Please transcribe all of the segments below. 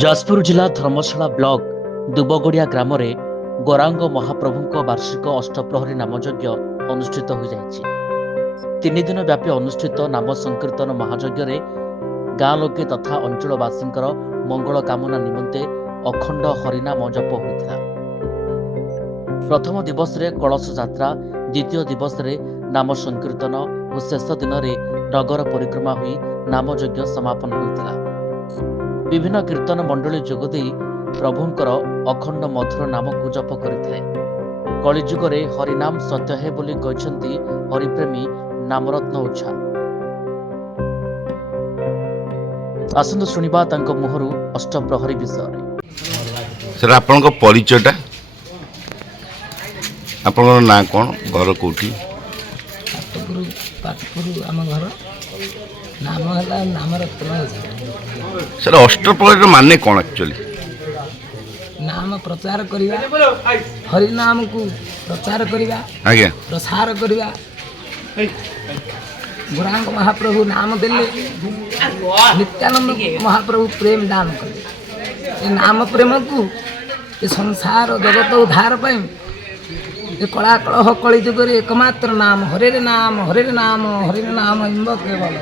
ଯାଜପୁର ଜିଲ୍ଲା ଧର୍ମଶାଳା ବ୍ଲକ ଦୁବଗଡ଼ିଆ ଗ୍ରାମରେ ଗୌରାଙ୍ଗ ମହାପ୍ରଭୁଙ୍କ ବାର୍ଷିକ ଅଷ୍ଟପ୍ରହରୀ ନାମଯଜ୍ଞ ଅନୁଷ୍ଠିତ ହୋଇଯାଇଛି। 3 ଦିନ ବ୍ୟାପୀ ଅନୁଷ୍ଠିତ ନାମ ସଂକୀର୍ତ୍ତନ ମହାଯଜ୍ଞରେ ଗାଁ ଲୋକେ ତଥା ଅଞ୍ଚଳବାସୀଙ୍କର ମଙ୍ଗଳ କାମନା ନିମନ୍ତେ ଅଖଣ୍ଡ ହରିନାମ ଜପ ହୋଇଥିଲା। ପ୍ରଥମ ଦିବସରେ କଳସ ଯାତ୍ରା, ଦ୍ୱିତୀୟ ଦିବସରେ ନାମ ସଂକୀର୍ତ୍ତନ ଓ ଶେଷ ଦିନରେ ନଗର ପରିକ୍ରମା ହୋଇ ନାମଯଜ୍ଞ ସମାପନ ହୋଇଥିଲା। ବିଭିନ୍ନ କୀର୍ତ୍ତନ ମଣ୍ଡଳୀ ଯୋଗଦେଇ ପ୍ରଭୁଙ୍କର ଅଖଣ୍ଡ ମଧୁର ନାମକୁ ଜପ କରିଥିଲେ। କଳିଯୁଗରେ ହରିନାମ ସତ୍ୟ ହେ ବୋଲି କହିଛନ୍ତି ହରିପ୍ରେମୀ ନାମରତ୍ନ ଓଝା। ଆସନ୍ତୁ ଶୁଣିବା ତାଙ୍କ ମୁହଁରୁ ଅଷ୍ଟପ୍ରହରୀ ବିଷୟରେ। ସାର୍, ଆପଣଙ୍କ ପରିଚୟଟା, ଆପଣଙ୍କର ନାଁ କ'ଣ, ଘର କୋଉଠି? ପାଟପୁର ଆମ ଘର, ନାମ ହେଲା ନାମରତ୍ନ ଓଝା। ସାର୍, ଅଷ୍ଟପ୍ରହରୀର ମାନେ କ'ଣ ଆକ୍ଚୁଆଲି? ନାମ ପ୍ରଚାର କରିବା, ହରିନାମକୁ ପ୍ରଚାର କରିବା, ଆଜ୍ଞା, ପ୍ରସାର କରିବା। ଗୌରାଙ୍ଗ ମହାପ୍ରଭୁ ନାମ ଦେଲେ, ନିତ୍ୟାନନ୍ଦ ମହାପ୍ରଭୁ ପ୍ରେମ ଦାନ କଲେ। ଏ ନାମ ପ୍ରେମକୁ ଏ ସଂସାର ଜଗତ ଉଦ୍ଧାର ପାଇଁ ଏ କଳା କଳହ କଳି ଯୁଗରେ ଏକମାତ୍ର ନାମ ହରେରେ ନାମ ହରେରେ ନାମ ହରେରେ ନାମ ଇମ୍ବ କେବଳ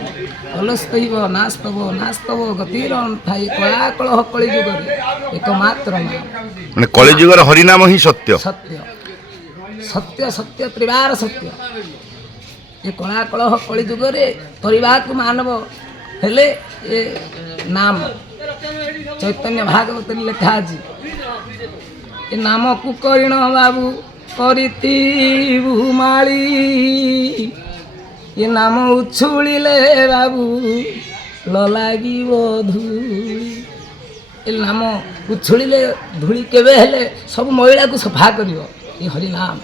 କଲସ୍ତୈବ ନାସ୍ତବ ନାସ୍ତବ ଗତିର ଥାଏ। କଳା କଳହ କଳି ଯୁଗରେ ଏକମାତ୍ର ନାମ, ମାନେ କଳି ଯୁଗର ହରିନାମ ହିଁ ସତ୍ୟ। ସତ୍ୟ ସତ୍ୟ ସତ୍ୟ ତ୍ରିବାର ସତ୍ୟ। ଏ କଳା କଳହ କଳି ଯୁଗରେ କରିବାକୁ ମାନବ ହେଲେ ଏ ନାମ ଚୈତନ୍ୟ ଭାଗବତରେ ଲେଖା ଅଛି। ଏ ନାମକୁ କରିଣ ବାବୁ କରିତି ଭୂମାଳି, ଏ ନାମ ଉଛୁଳିଲେ ବାବୁ ଲାଗିବ ଧୂଳି। ଏ ନାମ ଉଛୁଳିଲେ ଧୂଳି କେବେ ହେଲେ ସବୁ ମଇଳାକୁ ସଫା କରିବ ଏ ହରିନାମ।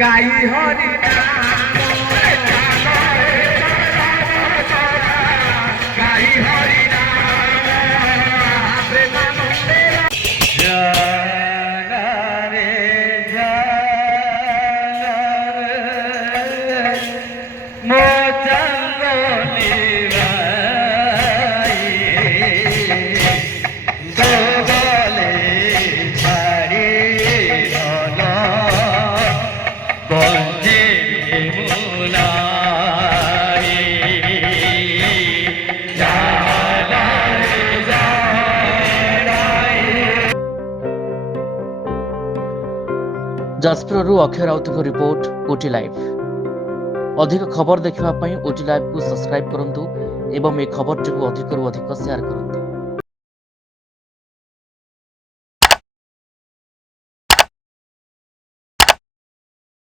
ଗାଇ ହରି ନାମ ଗାଇ ହରି ନାମ ପ୍ରେମାନନ୍ଦେ ଜାଗରେ ଜାଗରେ ମୋ ଚାନ୍ଦନୀ ଭାଇ ଦୋଗଲେ ଛାଡ଼ି ଭଲ ବଞ୍ଚେ ମୁନାଇ ଯାଜପୁରରୁ ଅକ୍ଷୟ ରାଉତଙ୍କ ରିପୋର୍ଟ ଓଟି ଲାଇଭ୍। ଅଧିକ ଖବର ଦେଖିବା ପାଇଁ ଓଟି ଲାଇଭ୍କୁ ସବସ୍କ୍ରାଇବ୍ କରନ୍ତୁ ଏବଂ ଏ ଖବରଟିକୁ ଅଧିକରୁ ଅଧିକ ସେୟାର କରନ୍ତୁ।